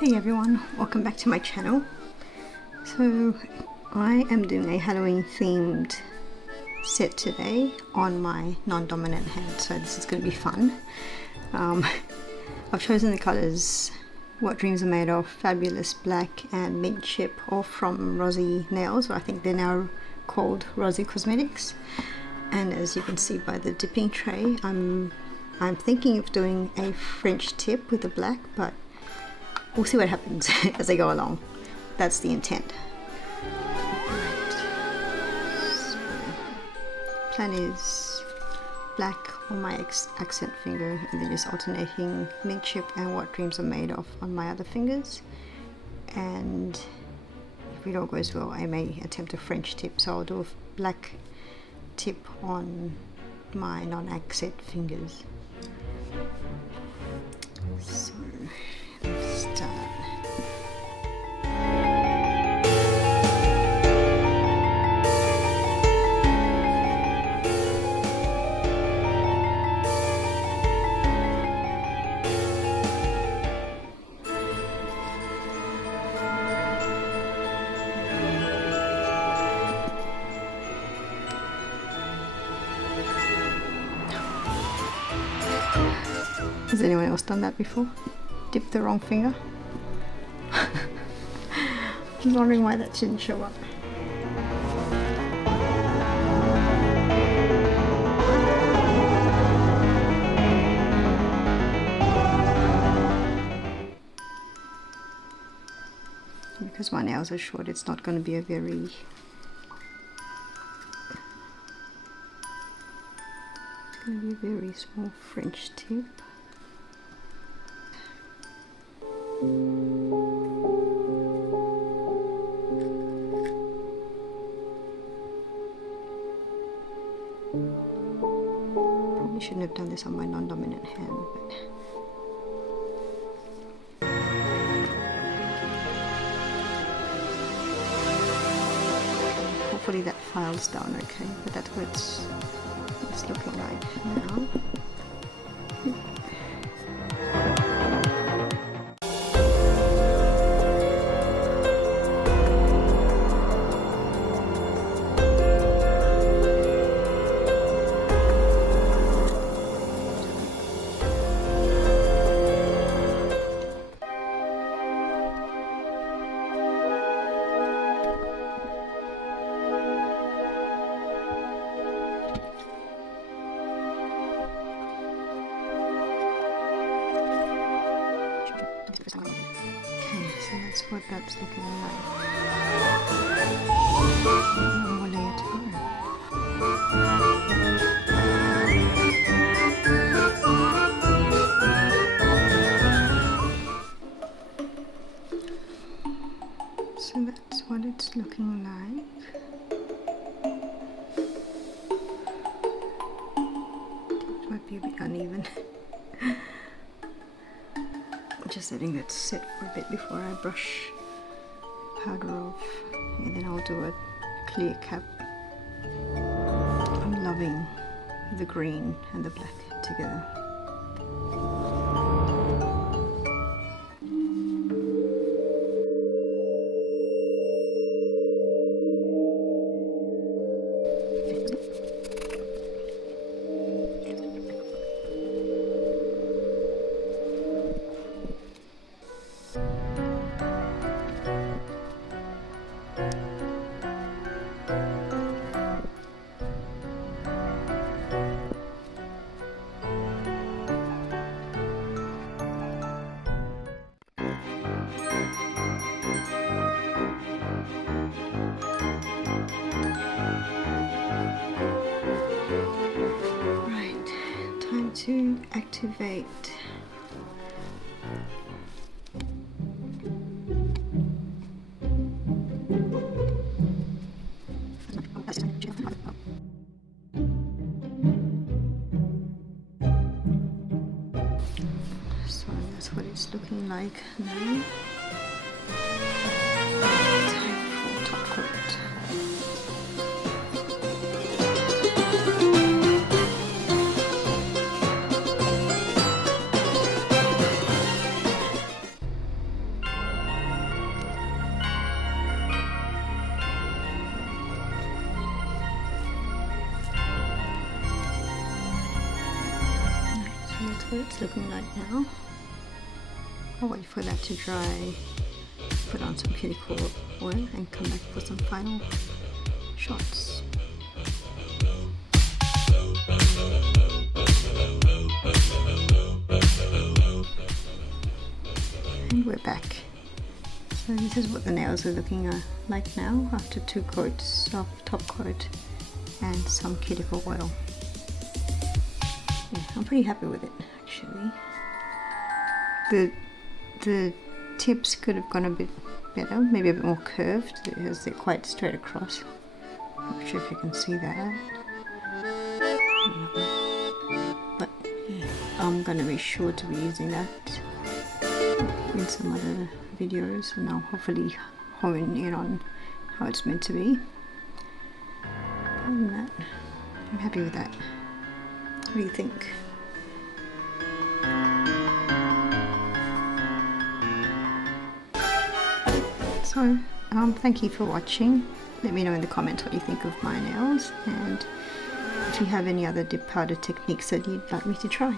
Hey everyone, welcome back to my channel. So I am doing a Halloween themed set today on my non-dominant hand, so this is going to be fun. I've chosen the colours What Dreams Are Made Of, Fabulous Black and Mint Chip, all from Rossi Nails, or I think they're now called Rossi Cosmetics. And as you can see by the dipping tray, I'm thinking of doing a French tip with the black, but we'll see what happens as I go along. That's the intent. So, plan is black on my accent finger and then just alternating Mint Chip and What Dreams Are Made Of on my other fingers. And if it all goes well, I may attempt a French tip, so I'll do a black tip on my non-accent fingers. So let's start. Has anyone else done that before? Dipped the wrong finger? I was wondering why that didn't show up. Because my nails are short, it's not going to be a very small French tip. Probably shouldn't have done this on my non-dominant hand, but hopefully that files down okay. But that's what it's looking like now. Okay, so that's what that's looking like. One more layer to go. So that's what it's looking like. It might be a bit uneven. Just letting that sit for a bit before I brush powder off, and then I'll do a clear cap. I'm loving the green and the black together. To activate. So that's what it's looking like now. Time for top coat. that's what it's looking like now. I'll wait for that to dry, put on some cuticle oil and come back for some final shots. And we're back. So this is what the nails are looking like now after 2 coats of top coat and some cuticle oil. Yeah, I'm pretty happy with it actually. The tips could have gone a bit better, maybe a bit more curved because they're quite straight across. Not sure if you can see that. But yeah, I'm gonna be sure to be using that in some other videos, and I'll hopefully hone in on how it's meant to be. Other than that, I'm happy with that. What do you think? So, thank you for watching. Let me know in the comments what you think of my nails, and if you have any other dip powder techniques that you'd like me to try.